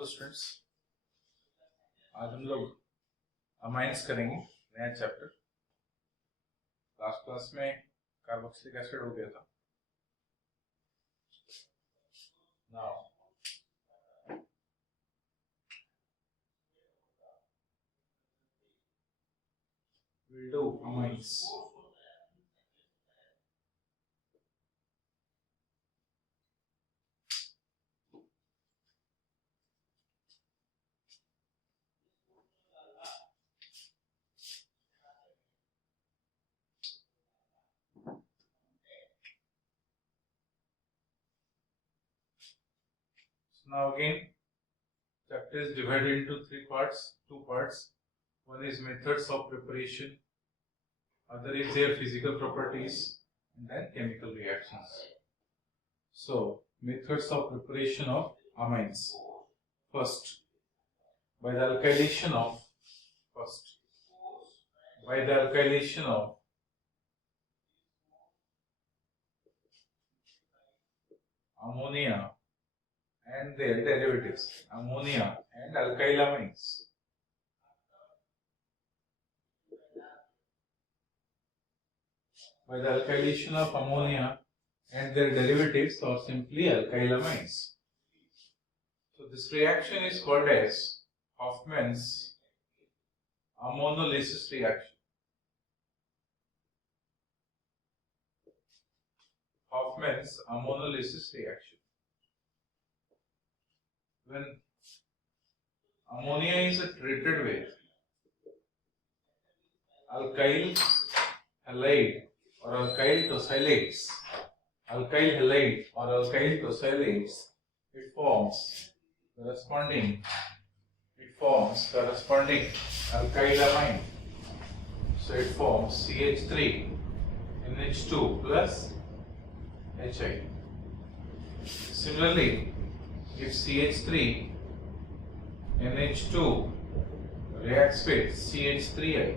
Hello students, आज हम लोग अमाइंस करेंगे नया चैप्टर। लास्ट क्लास में कार्बोक्सिलिक एसिड हो गया था। Now we'll do amines. Now again, chapter is divided into two parts. One is methods of preparation, other is their physical properties, and then chemical reactions. So, methods of preparation of amines. First, by the alkylation of ammonia and their derivatives, ammonia and alkylamines. By the alkylation of ammonia and their derivatives, or simply alkylamines. So this reaction is called as Hofmann's ammonolysis reaction. Hofmann's ammonolysis reaction. When ammonia is treated with alkyl halide or alkyl tosylates, it forms corresponding alkylamine. So it forms CH3 NH2 plus HI. Similarly, if CH3 NH2 reacts with CH3I,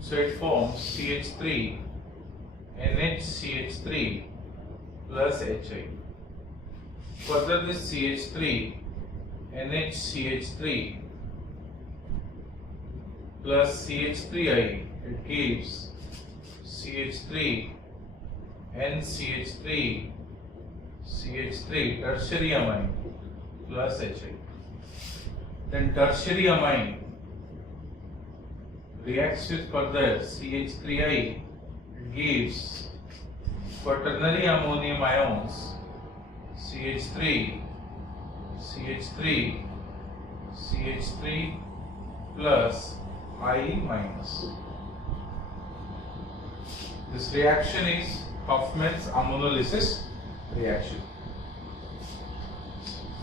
so it forms CH3 NHCH3 plus HI. Further, this CH3 NHCH3 plus CH3I, it gives CH3 NCH3 CH3 tertiary amine plus HI. Then tertiary amine reacts with further CH3I, it gives quaternary ammonium ions CH3 plus I minus. This reaction is Hofmann's ammonolysis reaction.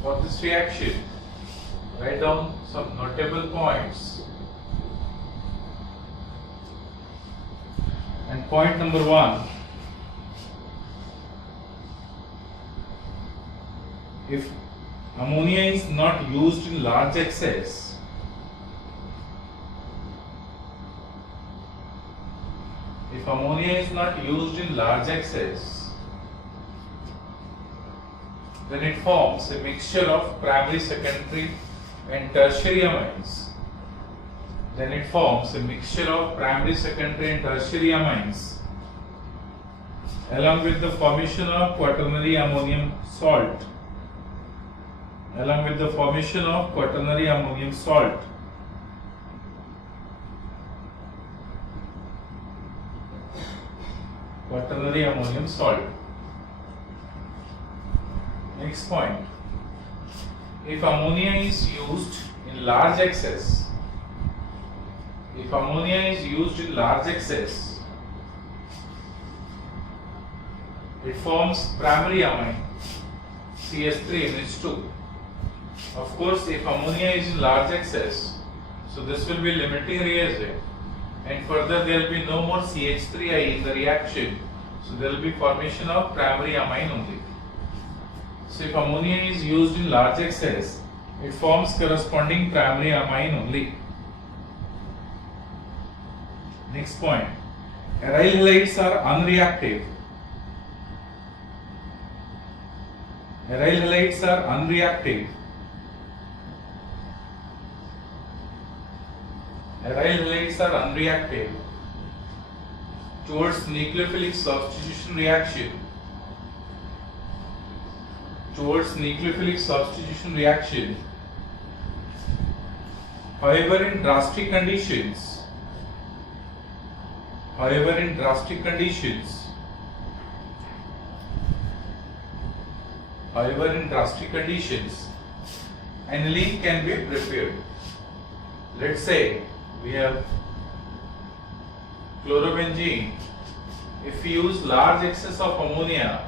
For this reaction, write down some notable points. And point number 1, if ammonia is not used in large excess, then it forms a mixture of primary, secondary and tertiary amines. Along with the formation of quaternary ammonium salt. Next point, if ammonia is used in large excess, it forms primary amine CH3NH2. Of course, if ammonia is in large excess, so this will be limiting reagent, and further there will be no more CH3I in the reaction, so there will be formation of primary amine only. So if ammonia is used in large excess, it forms corresponding primary amine only. Next point, aryl halides are unreactive. Aryl halides are unreactive. Aryl halides are unreactive towards nucleophilic substitution reaction. Towards nucleophilic substitution reaction. However, in drastic conditions, aniline can be prepared. Let's say we have chlorobenzene. If we use large excess of ammonia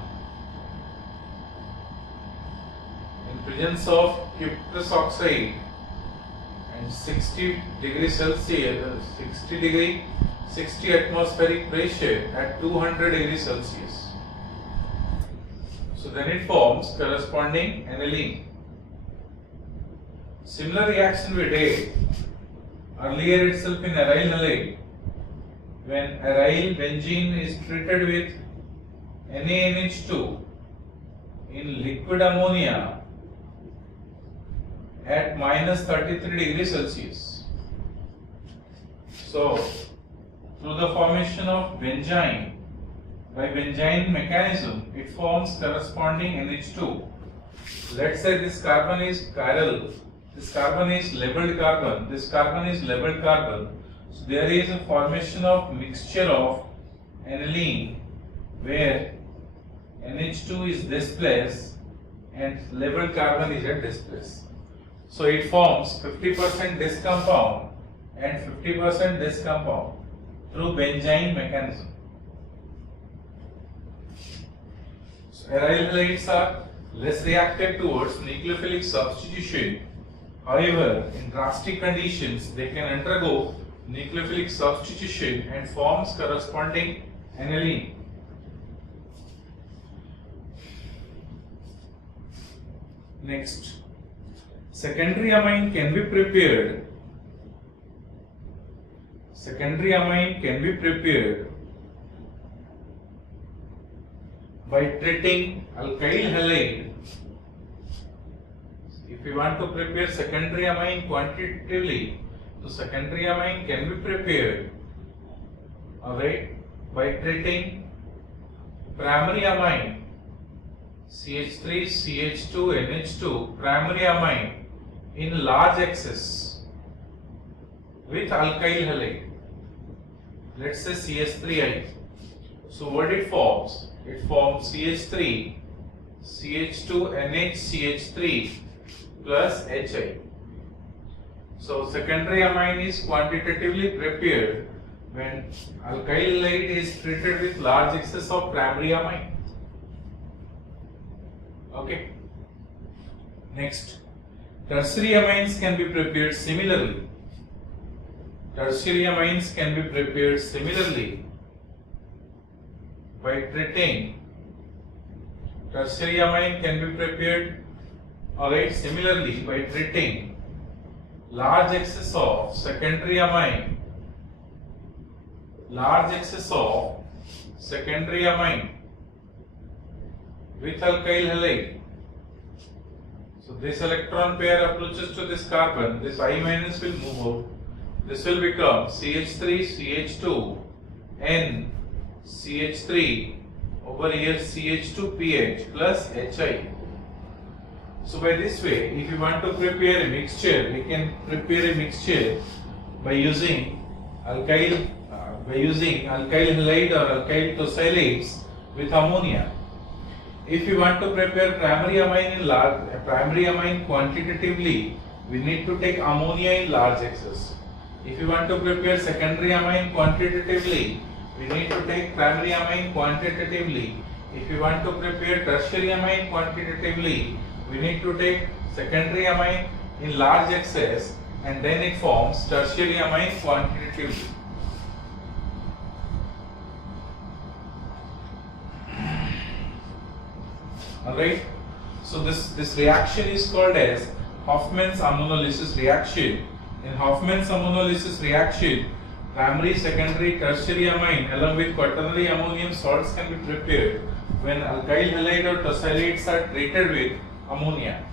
in presence of cuprous oxide and 60 degrees Celsius, 60 atmospheric pressure at 200 degrees Celsius. So then it forms corresponding aniline. Similar reaction we did earlier itself in aryl halide. When aryl benzene is treated with NaNH2 in liquid ammonia at minus 33 degrees Celsius. So, through the formation of benzene, by benzene mechanism, it forms corresponding NH2. Let's say this carbon is chiral, this carbon is labeled carbon, this carbon is labeled carbon. So there is a formation of mixture of aniline where NH2 is this place and labeled carbon is at this place. So it forms 50% this compound and 50% this compound through benzene mechanism. So aryl halides are less reactive towards nucleophilic substitution. However, in drastic conditions, they can undergo nucleophilic substitution and forms corresponding aniline. Next, secondary amine can be prepared. Secondary amine can be prepared by treating alkyl halide. If we want to prepare secondary amine quantitatively, so secondary amine can be prepared, alright, by treating primary amine CH3, CH2, NH2, primary amine in large excess with alkyl halide. Let's say CH3I. So what it forms? It forms CH3, CH2, NH, CH3 plus HI. So secondary amine is quantitatively prepared when alkyl halide is treated with large excess of primary amine. Okay. Next, tertiary amines can be prepared similarly. Tertiary amines can be prepared similarly by treating. Tertiary amine can be prepared, alright, similarly by treating large excess of secondary amine, with alkyl halide. So this electron pair approaches to this carbon, this I minus will move out. This will become CH3, CH2, N, CH3, over here CH2PH plus HI. So by this way, if you want to prepare a mixture, we can prepare a mixture by using alkyl halide or alkyl tosylades with ammonia. If you want to prepare primary amine quantitatively, we need to take ammonia in large excess. If you want to prepare secondary amine quantitatively, we need to take primary amine quantitatively. If you want to prepare tertiary amine quantitatively, we need to take secondary amine in large excess and then it forms tertiary amine quantitatively. Alright, so this reaction is called as Hofmann's ammonolysis reaction. In Hofmann's ammonolysis reaction, primary, secondary, tertiary amine along with quaternary ammonium salts can be prepared. when alkyl halide or tosylates are treated with ammonia.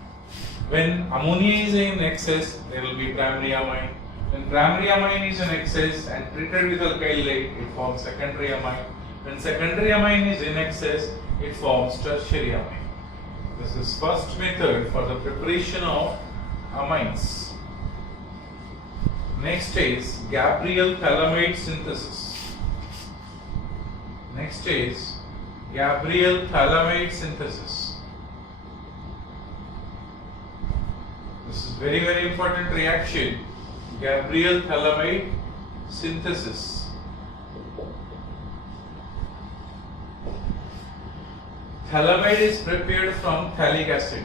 When ammonia is in excess, there will be primary amine. When primary amine is in excess and treated with alkyl halide, it forms secondary amine. When secondary amine is in excess, it forms tertiary amine. This is first method for the preparation of amines. Next is Gabriel phthalimide synthesis. Next is Gabriel phthalimide synthesis. This is very important reaction. Gabriel phthalimide synthesis. Phthalimide is prepared from phthalic acid.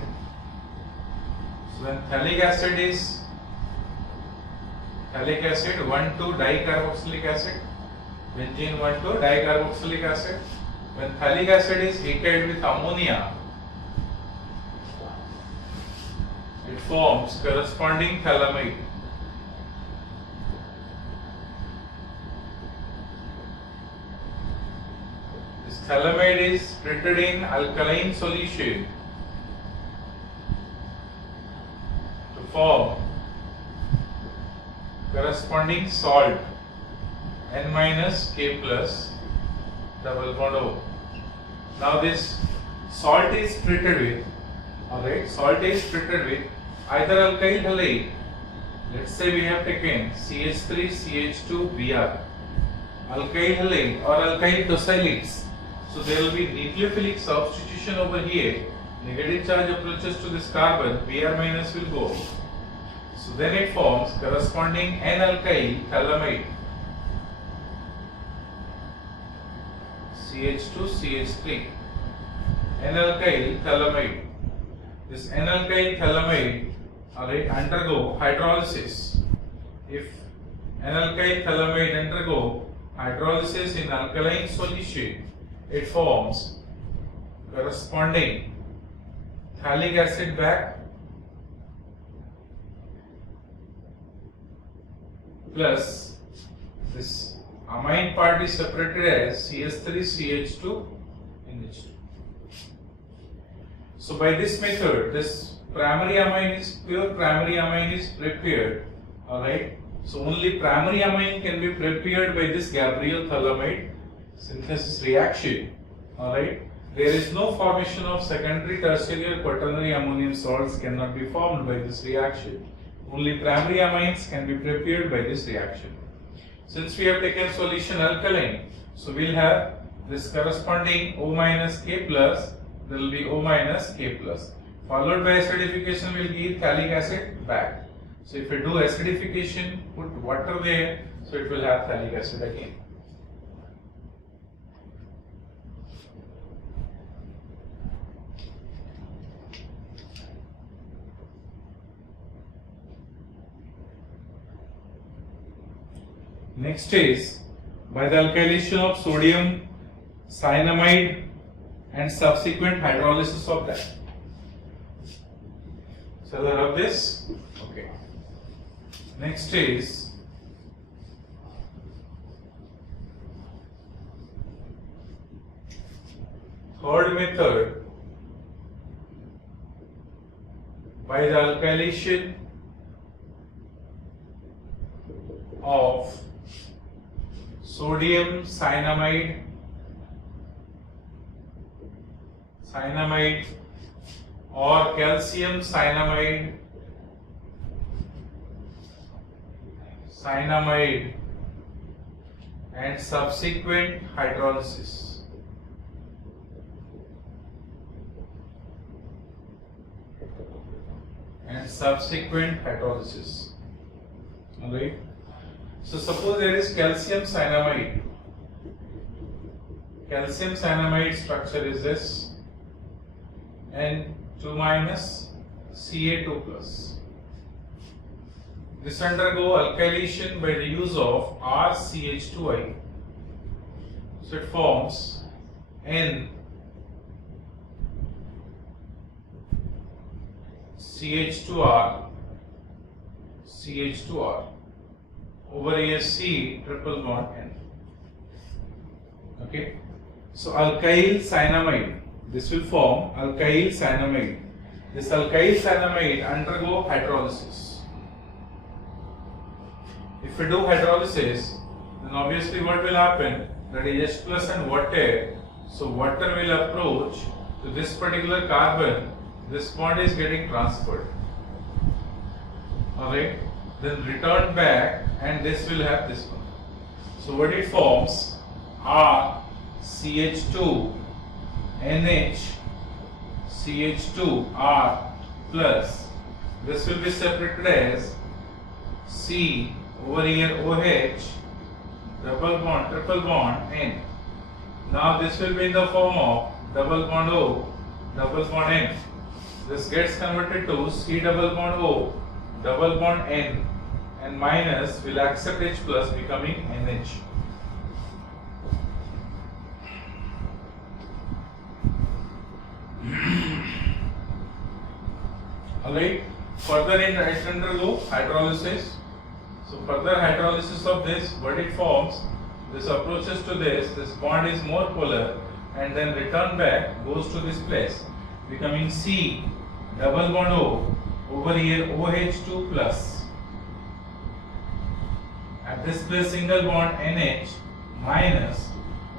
So when phthalic acid is 1,2-dicarboxylic acid, benzene 1,2-dicarboxylic acid. When phthalic acid is heated with ammonia, it forms corresponding phthalimide. This phthalimide is treated in alkaline solution to form corresponding salt N-K plus double bond O. Now this salt is treated with, salt is treated with either alkyl halide. Let's say we have taken CH3, CH2, Br, alkyl halide or alkyl tosylates. So there will be nucleophilic substitution over here. Negative charge approaches to this carbon, Br minus will go. So then it forms corresponding N-alkyl phthalimide, CH2, CH3, N-alkyl phthalimide. This N-alkyl phthalimide undergo hydrolysis. If N-alkyl phthalimide undergo hydrolysis in alkaline solution, it forms corresponding phthalic acid back plus this amine part is separated as CH3, CH2, NH2. So by this method, this pure primary amine is prepared. Alright. So only primary amine can be prepared by this Gabriel phthalimide synthesis reaction. Alright. There is no formation of secondary, tertiary or quaternary ammonium salts cannot be formed by this reaction. Only primary amines can be prepared by this reaction. Since we have taken solution alkaline, so we will have this corresponding O minus K plus, there will be O minus K plus. Followed by acidification will give phthalic acid back. So if we do acidification, put water there, so it will have phthalic acid again. Next is by the alkylation of sodium cyanamide and subsequent hydrolysis of that. Shall I rub this? Okay. Next is third method by the alkylation of sodium cyanamide or calcium cyanamide and subsequent hydrolysis. Alright. So suppose there is calcium cyanamide. Calcium cyanamide structure is this N2 minus Ca2 plus. This undergo alkylation by the use of RCH2I. So it forms N CH2R over here C triple bond N. Okay. So alkyl cyanamide, this will form alkyl cyanamide. This alkyl cyanamide undergo hydrolysis. If we do hydrolysis, then obviously what will happen? That is H plus and water. So water will approach to this particular carbon. This bond is getting transferred. Alright, then return back and this will have this one. So what it forms? R CH2 NH CH2 R plus, this will be separated as C over here OH double bond triple bond N. Now this will be in the form of double bond O double bond N. This gets converted to C double bond O double bond N, and minus will accept H plus, becoming NH. Alright, further it undergo hydrolysis. So further hydrolysis of this, what it forms, this approaches to this bond is more polar, and then return back goes to this place, becoming C double bond O over here OH2 plus. At this place single bond NH minus,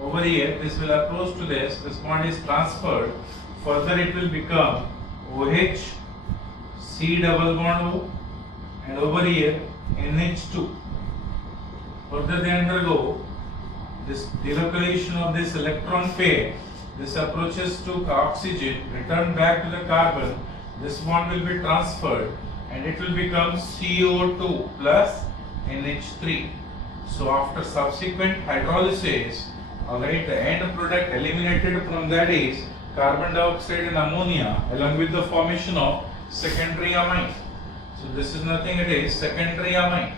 over here this will approach to this bond is transferred, further it will become OH C double bond O, and over here NH2. Further they undergo this delocalization of this electron pair. This approaches to oxygen, return back to the carbon. This bond will be transferred and it will become CO2 plus NH3. So after subsequent hydrolysis, alright, the end product eliminated from that is carbon dioxide and ammonia, along with the formation of secondary amine. So this is nothing, it is secondary amine.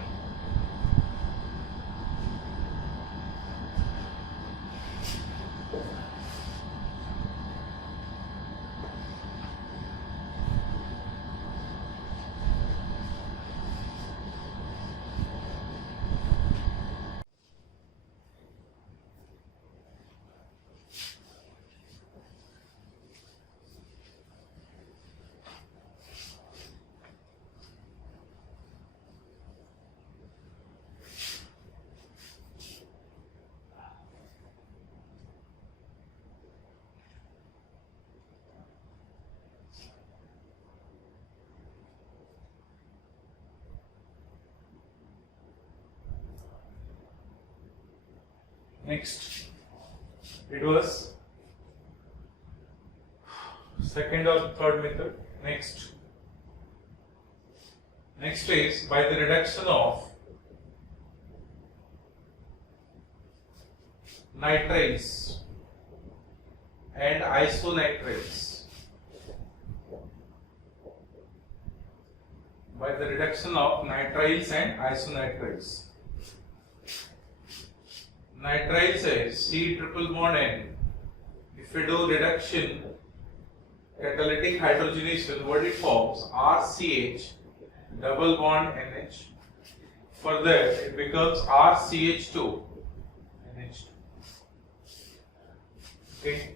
Next, it was second or third method. Next is by the reduction of nitriles and isonitriles. By the reduction of nitriles and isonitriles. Nitriles is C triple bond N. If we do reduction, catalytic hydrogenation, what it forms? RCH double bond NH. Further, it becomes RCH2 NH2. Okay,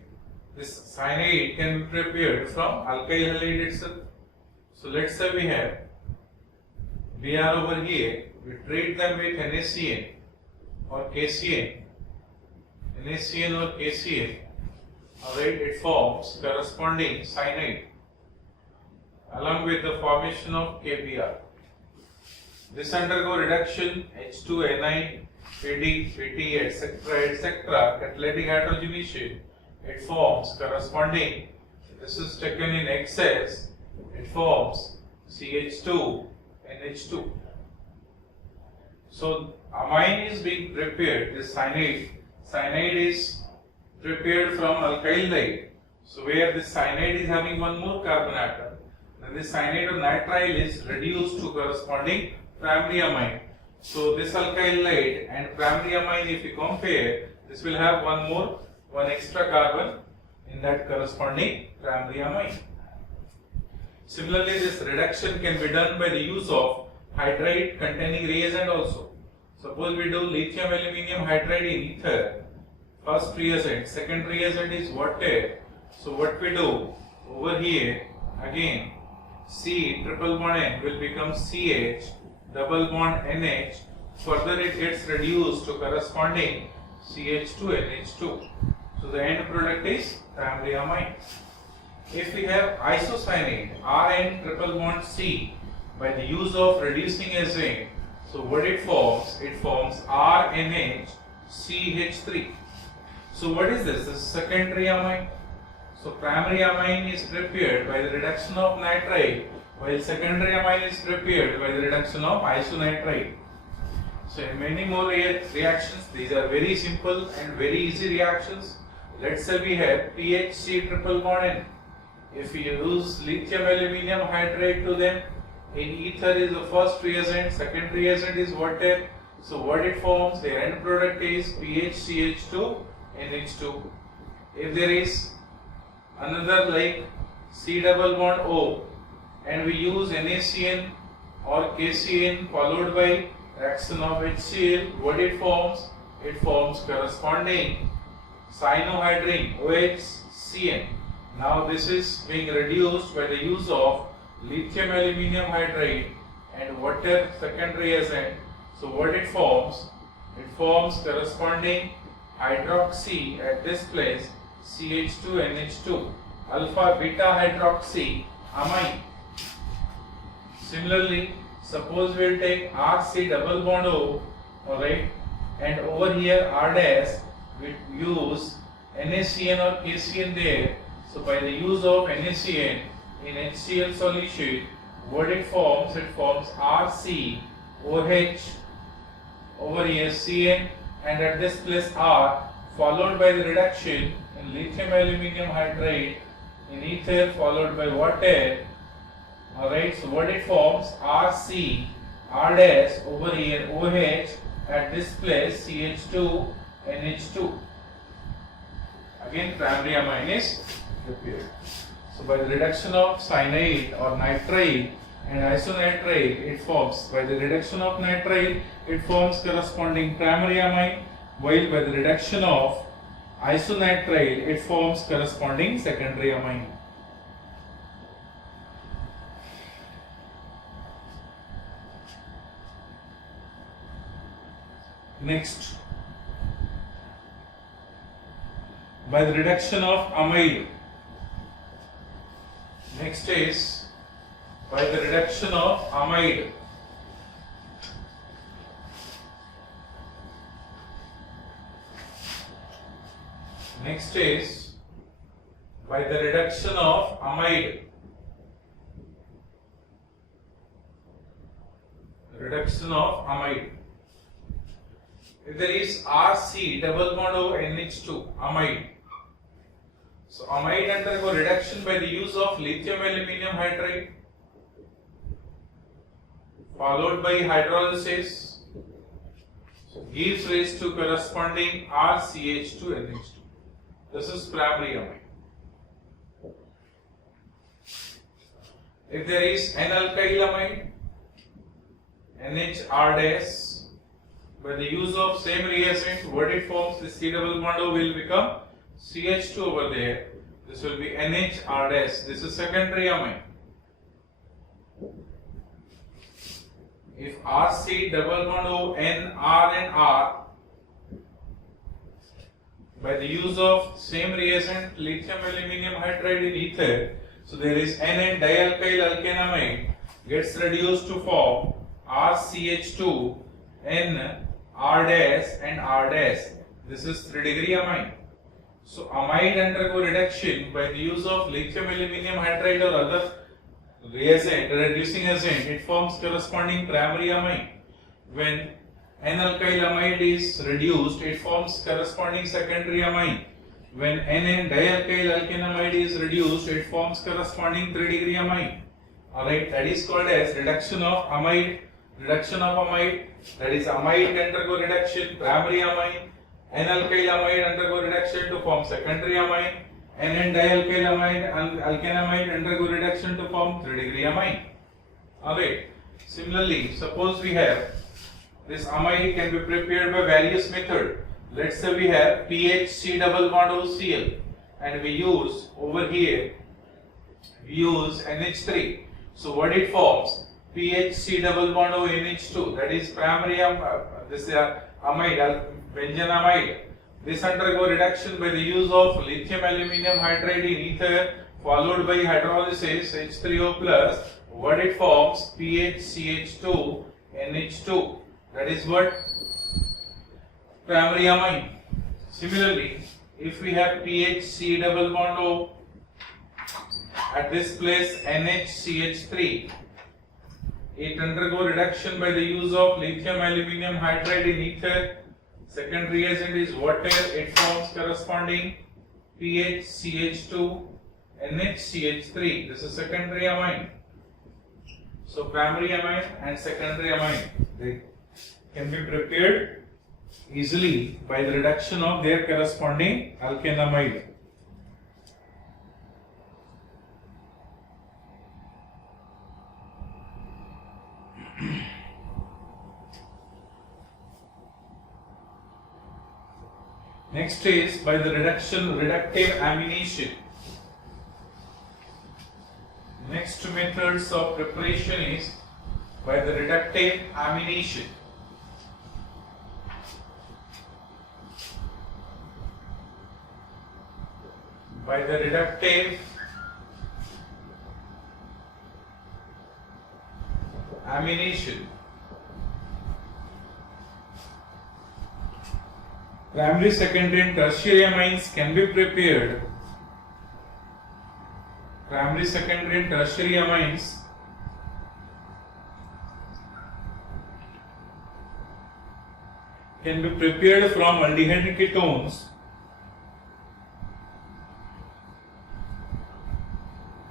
this cyanide can be prepared from alkyl halide itself. So let's say we have Br over here. We treat them with NaCN or KCN, NaCN or KCN, alright, it forms corresponding cyanide along with the formation of KBr. This undergo reduction H2Ni, PD, PT, etc. catalytic hydrogenation. It forms corresponding, this is taken in excess, it forms CH2, NH2. So amine is being prepared, this cyanide is prepared from alkyl halide. So where this cyanide is having one more carbon atom, then this cyanide of nitrile is reduced to corresponding primary amine. So this alkyl halide and primary amine, if you compare, this will have one extra carbon in that corresponding primary amine. Similarly, this reduction can be done by the use of hydride containing reagent also. Suppose we do lithium aluminium hydride in ether. first reagent. Second reagent is water. So what we do over here again, C triple bond N will become CH double bond NH. Further it gets reduced to corresponding CH2 NH2. So the end product is primary amine. If we have isocyanate Rn triple bond C by the use of reducing agent, so what it forms? It forms RNHCH3. So what is this? This is secondary amine. So primary amine is prepared by the reduction of nitrite, while secondary amine is prepared by the reduction of isonitrite. So in many more reactions, these are very simple and very easy reactions. Let's say we have PHC triple bond N. If we use lithium aluminium hydride to them, in ether is the first reagent, second reagent is water. So what it forms, the end product is PHCH2 NH2. If there is another like C double bond O and we use NaCN or KCN followed by reaction of HCl, what it forms? It forms corresponding cyanohydrin OHCN. Now this is being reduced by the use of lithium aluminium hydride and water second reagent. So what it forms? It forms corresponding hydroxy at this place CH2NH2 alpha beta hydroxy amine. Similarly, suppose we will take RC double bond O, alright, and over here R dash we use NaCN or KCN there. So by the use of NaCN in HCl solution, what it forms? It forms RCOH over here CN, and at this place R, followed by the reduction in lithium aluminium hydride in ether followed by water. Alright, so what it forms? RC R dash over here OH, at this place CH2 NH2. Again primary amine is prepared. So by the reduction of cyanide or nitrite and isonitrite, it forms, by the reduction of nitrite, it forms corresponding primary amine, while by the reduction of isonitrite, it forms corresponding secondary amine. Next, by the reduction of amide. Next is by the reduction of amide. Next is by the reduction of amide. Reduction of amide. If there is RC double bond O NH2 amide. So amide undergo reduction by the use of lithium aluminium hydride followed by hydrolysis, so gives rise to corresponding RCH2NH2. This is primary amide. If there is N-alkyl amide, NHR dash, by the use of same reagent, what it forms, the C double bond O will become CH2 over there. This will be NHR dash. This is secondary amine. If RC double bond O N R and R, by the use of same reagent lithium aluminium hydride in ether, so there is N dialkyl alkanamide gets reduced to form RCH2 N R dash and R dash. This is 3 degree amine. So amide undergo reduction by the use of lithium aluminium hydride or other reagent, reducing agent. It forms corresponding primary amine. When N-alkyl amide is reduced, it forms corresponding secondary amine. When N dialkyl alkanamide is reduced, it forms corresponding 3 degree amine. Alright, that is called as reduction of amide. Reduction of amide, that is amide undergo reduction, primary amine. N-alkyl amide undergo reduction to form secondary amine. N dialkyl amide and alkanamide undergo reduction to form 3 degree amine. Alright, similarly, suppose we have this amide can be prepared by various methods. let's say we have PHC double bond OCl and we use over here, we use NH3. So what it forms? PHC double bond O NH2, that is primary amide, benzenamide. This undergo reduction by the use of lithium aluminum hydride in ether followed by hydrolysis H3O plus. What it forms? PHCH2 NH2, that is what? Primary amine. Similarly, if we have PHC double bond O, at this place NHCH3, it undergo reduction by the use of lithium aluminum hydride in ether. Second reagent is water. It forms corresponding PHCH2 NHCH3. This is secondary amine. So primary amine and secondary amine, they can be prepared easily by the reduction of their corresponding alkanamide. Next is by the reductive amination. Next methods of preparation is by the reductive amination. By the reductive amination. Primary, secondary and tertiary amines can be prepared. Primary, secondary and tertiary amines can be prepared from aldehyde ketones.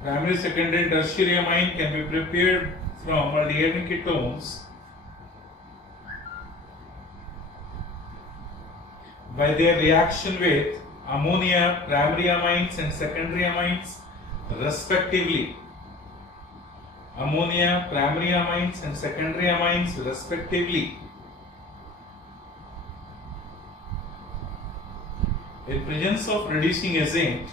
Primary, secondary and tertiary amine can be prepared from aldehyde ketones by their reaction with ammonia, primary amines and secondary amines respectively. Ammonia, primary amines and secondary amines respectively. In presence of reducing agent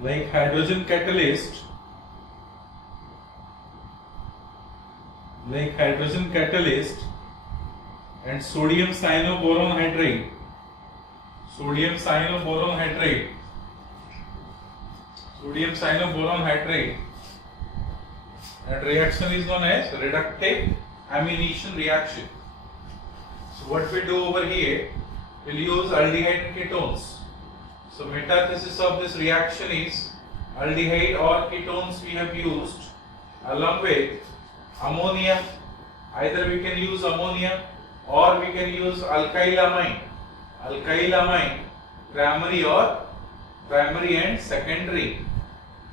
like hydrogen catalyst, and sodium cyanoboron hydride. Sodium cyanoboron hydride. That reaction is known as reductive amination reaction. So what we do over here, we'll use aldehyde ketones. So metathesis of this reaction is aldehyde or ketones we have used along with ammonia. Either we can use ammonia or we can use alkyl amine. Alkyl amine, primary and secondary,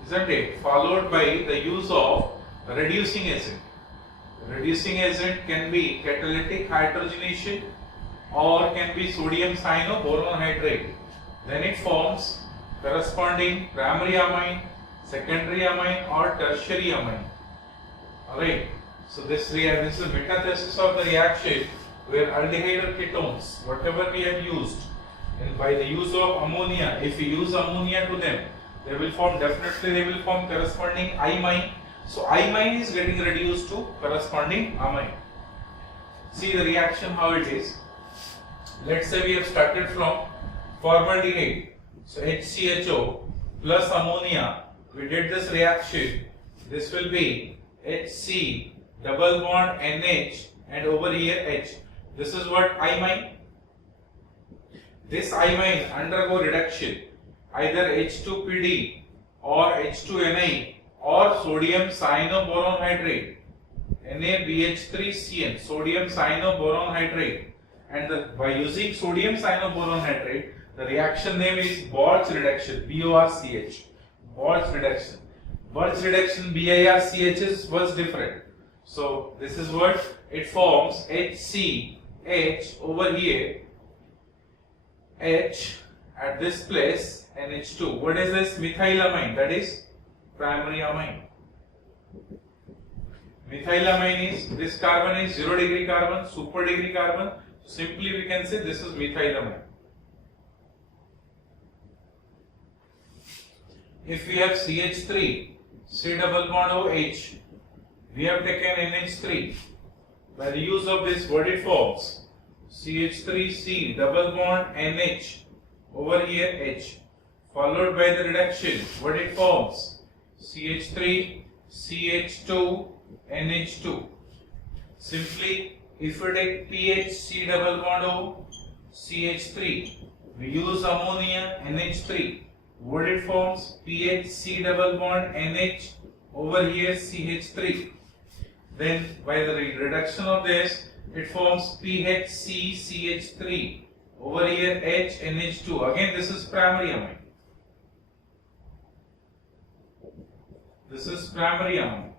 isn't it? Followed by the use of reducing agent. Reducing agent can be catalytic hydrogenation or can be sodium cyanoboron hydride. Then it forms corresponding primary amine, secondary amine or tertiary amine. Alright. So this is metathesis of the reaction where aldehyde or ketones, whatever we have used, and by the use of ammonia, if we use ammonia to them, they will form corresponding imine. So imine is getting reduced to corresponding amine. See the reaction how it is. Let's say we have started from formaldehyde. So HCHO plus ammonia. We did this reaction. This will be HC double bond NH and over here H. This is what imine. This imine undergo reduction either H2PD or H2Ni or sodium cyanoboron hydride, NaBH3CN, sodium cyanoboron hydride. And by using sodium cyanoboron hydride, the reaction name is Borch reduction, BORCH. Borch reduction. Borch reduction, BIRCH was different. So this is what it forms, HCH over here, H at this place, NH2. What is this? Methylamine, that is primary amine. Methylamine is, this carbon is 0 degree carbon, super degree carbon. So simply we can say this is methylamine. If we have CH3, C double bond OH, we have taken NH3. By the use of this, what it forms? CH3C double bond NH, over here H, followed by the reduction, what it forms? CH3 CH2 NH2. Simply, if we take PHC double bond O CH3, we use ammonia NH3. What it forms? PHC double bond NH, over here CH3. Then by the reduction of this, it forms PHC CH3, over here H NH2. Again, this is primary amine. This is primary amine.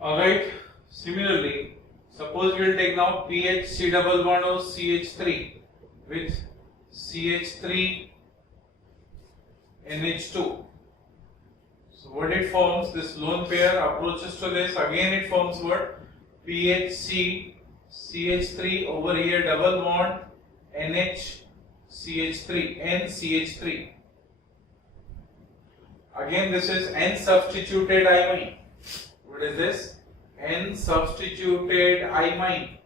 Alright, similarly, suppose we will take now PHC double bond O CH3 with CH3 NH2. So what it forms, this lone pair approaches to this, again it forms what? PHC CH3, over here double bond NH CH3, NCH3. Again this is N substituted imine. What is this? N substituted imine.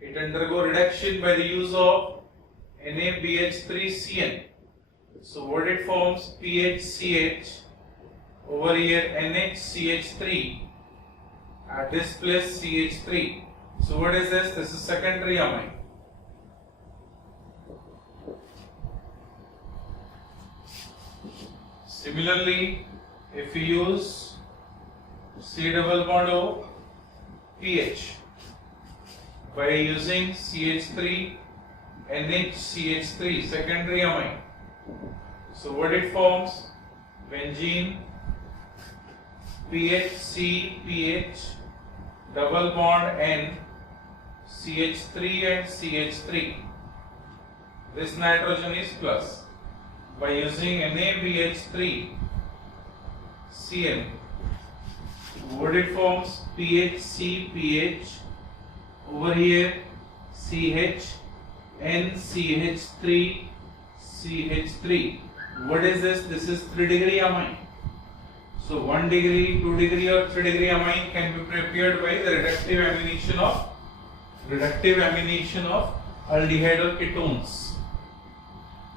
It undergo reduction by the use of NaBH3Cn. So what it forms? PHCH, over here NHCH3, at this place CH3. So what is this? This is secondary amine. Similarly, if we use C double bond O PH by using CH3 NHCH3, secondary amine. So what it forms? Benzene PHCPH double bond N CH3 and CH3. This nitrogen is plus. By using NaBH3 Cn, what it forms? PHCPH, over here CH NCH3 CH3. What is this? This is 3 degree amine. So 1 degree, 2 degree or 3 degree amine can be prepared by the reductive amination of aldehyde or ketones.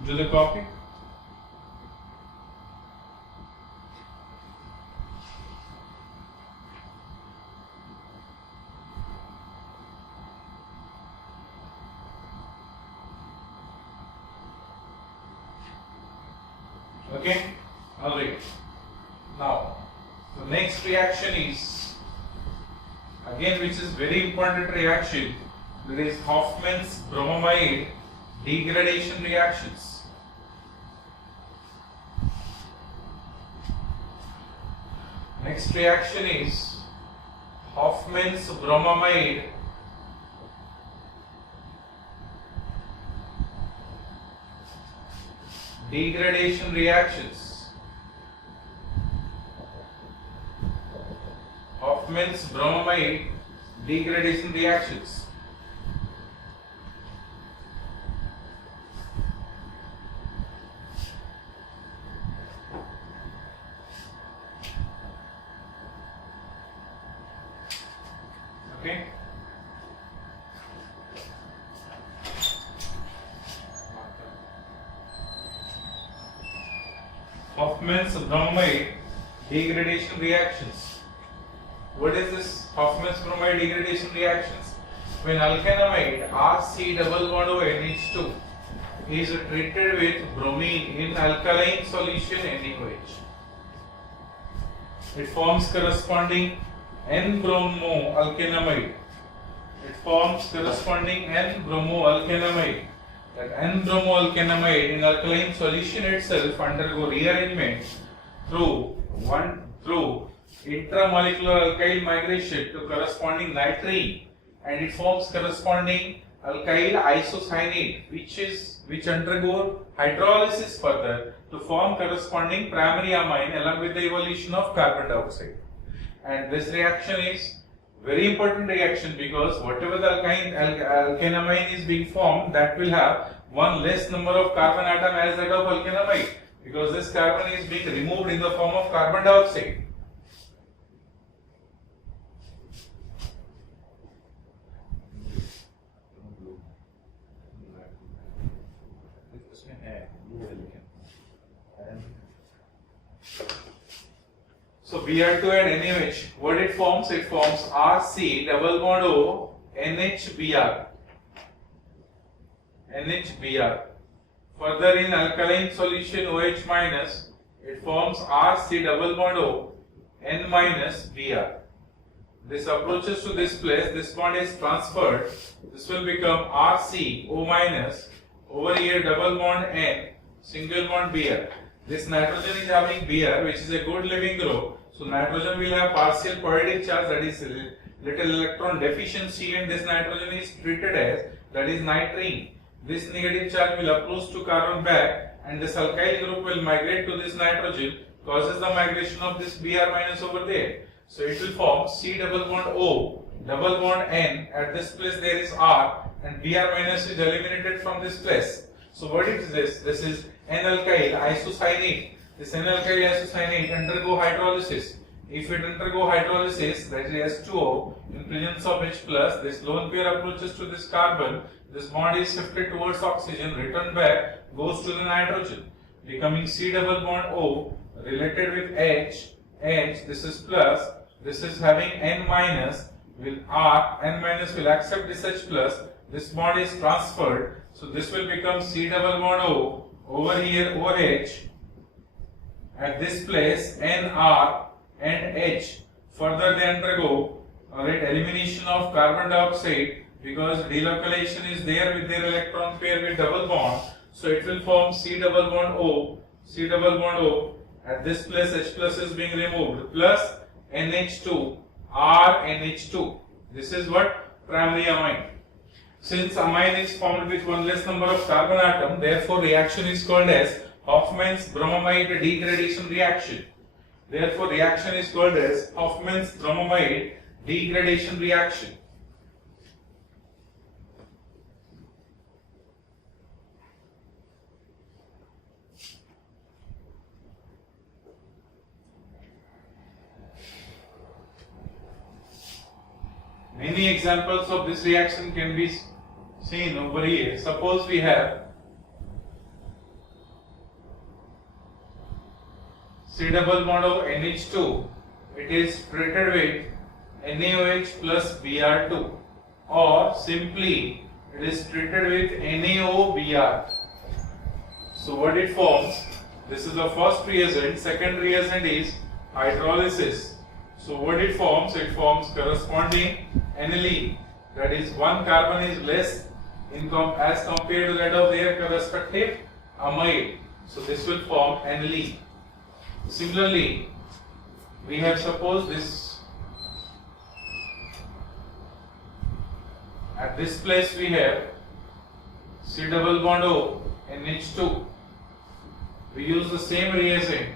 Do the copy? Okay, alright. Now, the next reaction is, again, which is very important reaction, that is Hoffman's bromamide degradation reactions. Next reaction is Hoffman's bromamide degradation reactions. Hoffman's bromamide degradation reactions. Okay. Hoffman's bromamide degradation reactions. What is this Hoffman's bromide degradation reactions? When alkanamide RC double bond O NH2 is treated with bromine in alkaline solution NaOH, it forms corresponding N-bromo alkanamide it forms corresponding N-bromoalkanamide. That N-bromoalkanamide in alkaline solution itself undergo rearrangement through intramolecular alkyl migration to corresponding nitrene, and it forms corresponding alkyl isocyanate which undergo hydrolysis further to form corresponding primary amine along with the evolution of carbon dioxide. And this reaction is very important reaction because whatever the alkanamide is being formed, that will have one less number of carbon atom as that of alkanamide, because this carbon is being removed in the form of carbon dioxide. So Br2 and NaOH, what it forms? It forms RC double bond O NHBr. Further in alkaline solution OH minus, it forms RC double bond O N minus Br. This approaches to this place, this bond is transferred. This will become RC O minus, over here double bond N, single bond Br. This nitrogen is having Br, which is a good leaving group. So nitrogen will have partial positive charge, that is little electron deficiency, and this nitrogen is treated as, that is nitrene. This negative charge will approach to carbon back, and this alkyl group will migrate to this nitrogen, causes the migration of this Br minus over there. So it will form C double bond O double bond N. At this place there is R, and Br minus is eliminated from this place. So what is this? This is N-alkyl isocyanate. This N-alkyl isocyanate undergo hydrolysis. If it undergo hydrolysis, that is H2O, in presence of H+, this lone pair approaches to this carbon, this bond is shifted towards oxygen, returned back, goes to the nitrogen, becoming C double bond O, related with H, this is plus, this is having N minus, will R, N minus will accept this H+, this bond is transferred, so this will become C double bond O, over here OH, at this place NR and H. Further they undergo elimination of carbon dioxide, because delocalization is there with their electron pair with double bond. So it will form C double bond O, C double bond O. At this place H plus is being removed, plus NH2, R NH2. This is what? Primary amine. Since amine is formed with one less number of carbon atom, therefore reaction is called as Hofmann's bromamide degradation reaction. Therefore reaction is called as Hofmann's bromamide degradation reaction. Many examples of this reaction can be seen over here. Suppose we have C double bond of NH2, it is treated with NaOH plus Br2, or simply it is treated with NaOBr. So what it forms? This is the first reagent. Second reagent is hydrolysis. So what it forms? It forms corresponding aniline, that is one carbon is less as compared to that of their respective amide. So this will form aniline. Similarly, we have suppose this, at this place we have C double bond O NH2. We use the same reagent.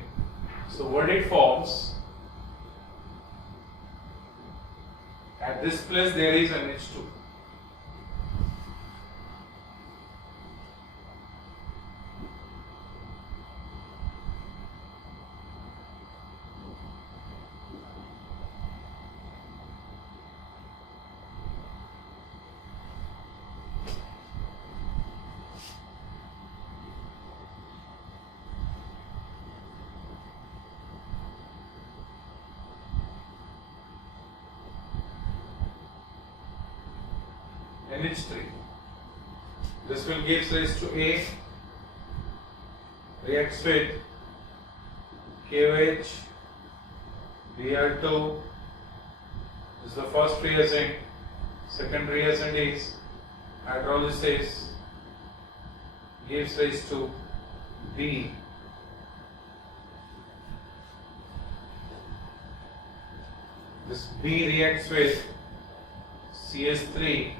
So what it forms? At this place there is NH2. NH3. This will give rise to A, reacts with KOH, Br2. This is the first reagent. Second reagent is hydrolysis, gives rise to B. This B reacts with CH3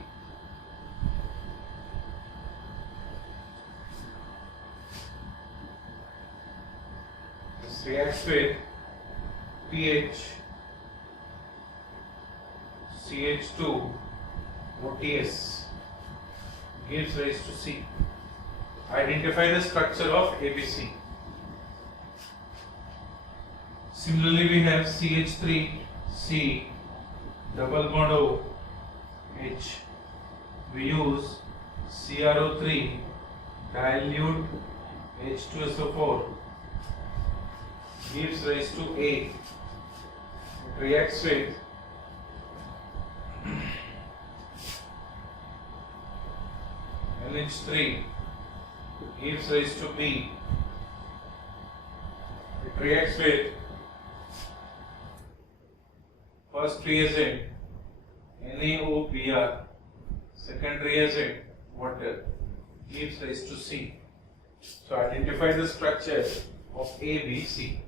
reacts with pH, CH2, OTS, gives rise to C. Identify the structure of ABC. Similarly, we have CH3, C, double bond O, H. We use CrO3, dilute H2SO4, gives rise to A. It reacts with NH3, gives rise to B. It reacts with first reagent NaOBr, second reagent water, gives rise to C. So identify the structure of A, B, C.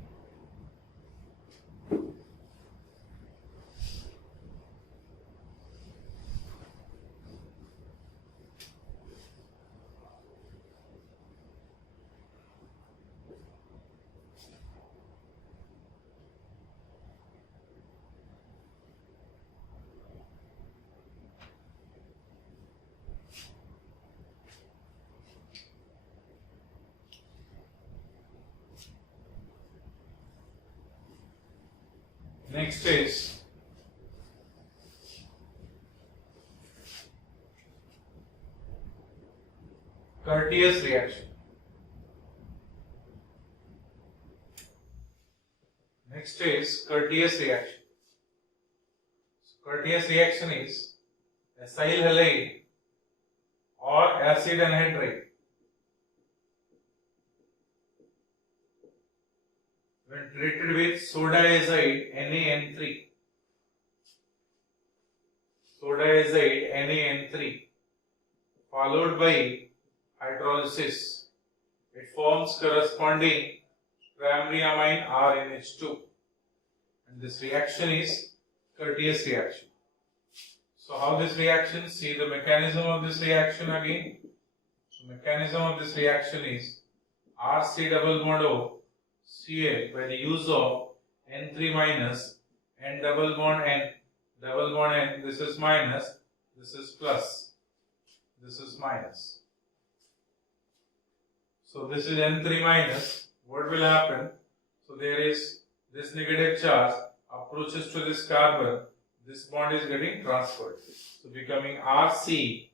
Next is Curtius reaction. Next is Curtius reaction. So Curtius reaction is acyl halide or acid anhydride. When treated with soda azide NaN3, soda azide NaN3, followed by hydrolysis, it forms corresponding primary amine RNH2, and this reaction is Curtius reaction. So how this reaction? See the mechanism of this reaction again. So mechanism of this reaction is RC double bond O Cl by the use of N3 minus, N double bond N, this is minus, this is plus, this is minus. So this is N3 minus. What will happen? So there is this negative charge approaches to this carbon, this bond is getting transferred. So becoming RC,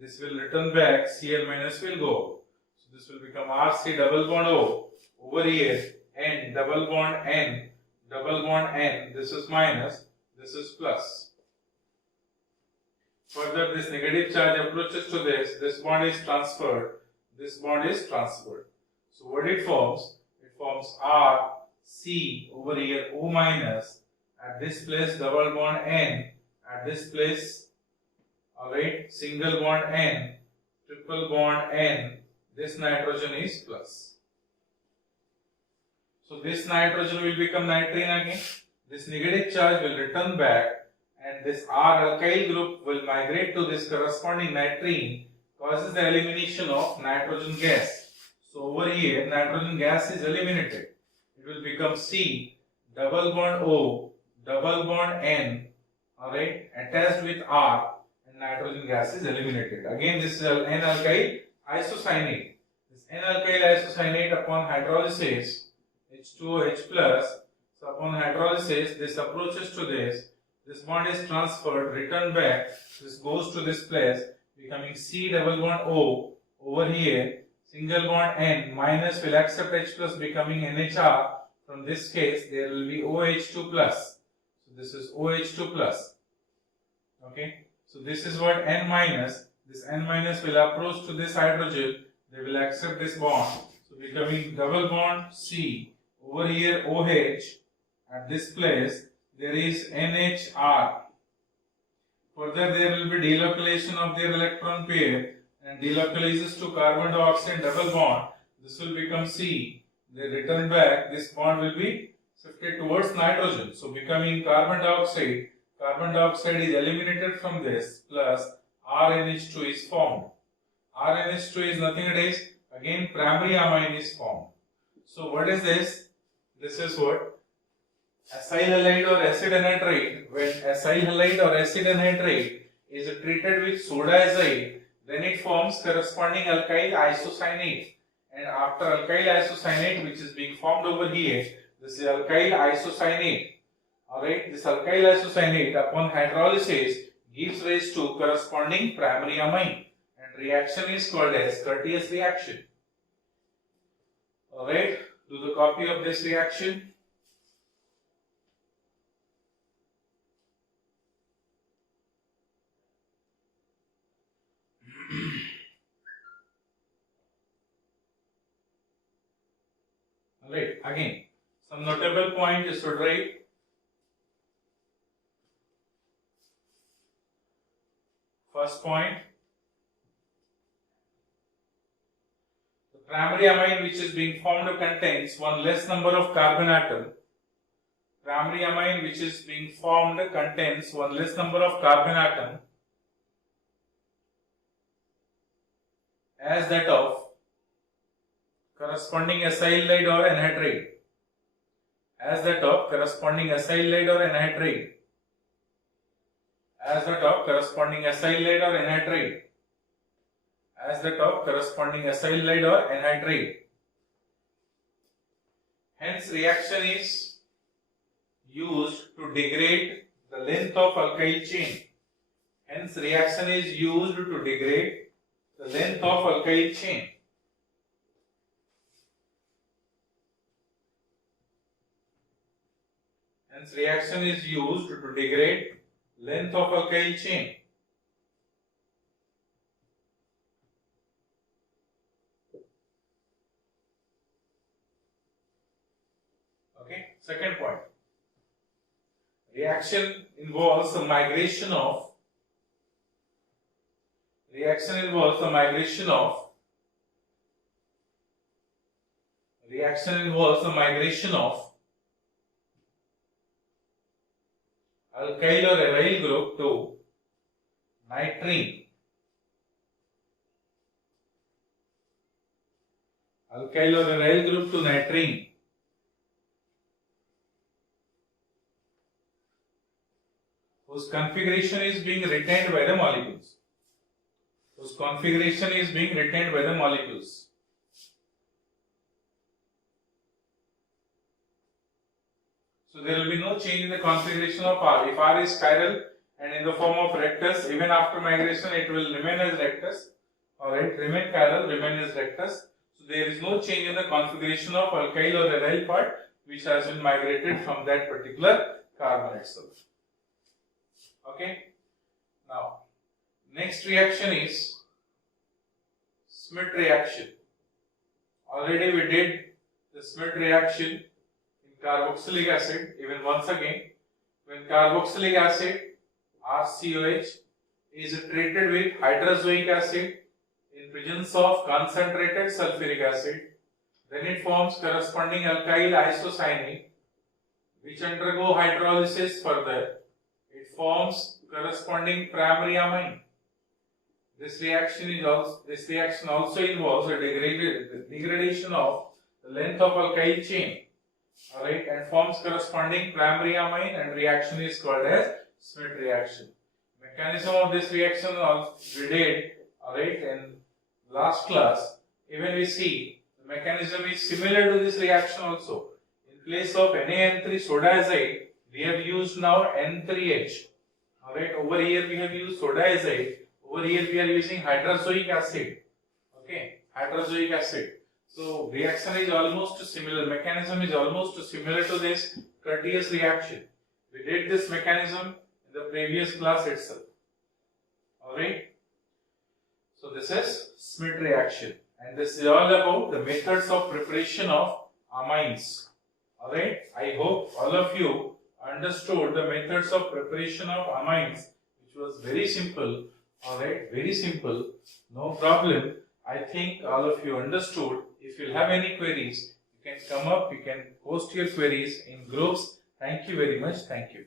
this will return back, Cl minus will go. So this will become RC double bond O. Over here, N, double bond N, this is minus, this is plus. Further, this negative charge approaches to this bond is transferred, this bond is transferred. So what it forms? It forms R, C, over here O minus, at this place double bond N, at this place, alright, single bond N, triple bond N, this nitrogen is plus. So this nitrogen will become nitrene again. This negative charge will return back and this R alkyl group will migrate to this corresponding nitrene, causes the elimination of nitrogen gas. So over here nitrogen gas is eliminated. It will become C double bond O double bond N, alright, attached with R, and nitrogen gas is eliminated. Again this is N-alkyl isocyanate. This N-alkyl isocyanate upon hydrolysis H2OH plus, so upon hydrolysis this approaches to this bond is transferred, returned back, this goes to this place, becoming C double bond O, over here single bond N minus will accept H plus, becoming NHR. From this case there will be OH2 plus, so this is OH2 plus. Okay, so this is what N minus, this N minus will approach to this hydrogen, they will accept this bond, so becoming double bond C. Over here OH, at this place there is NHR. Further, there will be delocalization of their electron pair and delocalizes to carbon dioxide double bond. This will become C. They return back. This bond will be shifted towards nitrogen. So, becoming carbon dioxide. Carbon dioxide is eliminated from this plus RNH2 is formed. RNH2 is nothing it is. Again, primary amine is formed. So, what is this? This is what? Acyl halide or acid anhydride. When acyl halide or acid anhydride is treated with soda azide, then it forms corresponding alkyl isocyanate. And after alkyl isocyanate, which is being formed over here, this is alkyl isocyanate. Alright, this alkyl isocyanate upon hydrolysis gives rise to corresponding primary amine. And reaction is called as Curtius reaction. Alright, do the copy of this reaction. Alright, again, some notable point you should write. First point, the primary amine which is being formed contains one less number of carbon atom. Primary amine which is being formed contains one less number of carbon atom as that of corresponding acyl halide or anhydride. As that of corresponding acyl halide or anhydride. As that of corresponding acyl halide or anhydride. As that of corresponding acyl halide or anhydride. Hence, reaction is used to degrade the length of alkyl chain. Hence, reaction is used to degrade the length of alkyl chain. Hence, reaction is used to degrade length of alkyl chain. Okay. Second point. Reaction involves the migration of alkyl or aryl group to nitrene. Alkyl or aryl group to nitrene. Whose configuration is being retained by the molecules. So there will be no change in the configuration of R. If R is chiral and in the form of rectus, even after migration it will remain as rectus. Alright, remain chiral, remain as rectus. So there is no change in the configuration of alkyl or aryl part which has been migrated from that particular carbon itself. Okay. Now, next reaction is Schmidt reaction. Already we did the Schmidt reaction in carboxylic acid. Even once again, when carboxylic acid RCOH is treated with hydrozoic acid in presence of concentrated sulfuric acid, then it forms corresponding alkyl isocyanate which undergo hydrolysis further. It forms corresponding primary amine. This reaction also involves a degradation of the length of alkyl chain, alright, and forms corresponding primary amine, and reaction is called as Schmidt reaction. Mechanism of this reaction we did, alright, in last class. Even we see the mechanism is similar to this reaction also. In place of NaN3 soda azide, we have used now N3H. Alright, over here we have used soda azide. Over here we are using hydrozoic acid. Okay, hydrozoic acid. So reaction is almost similar. Mechanism is almost similar to this Curtius reaction. We did this mechanism in the previous class itself. Alright. So this is Schmidt reaction, and this is all about the methods of preparation of amines. Alright. I hope all of you understood the methods of preparation of amines which was very simple. Alright, very simple, no problem. I think all of you understood. If you have any queries, you can come up, you can post your queries in groups. Thank you very much. Thank you.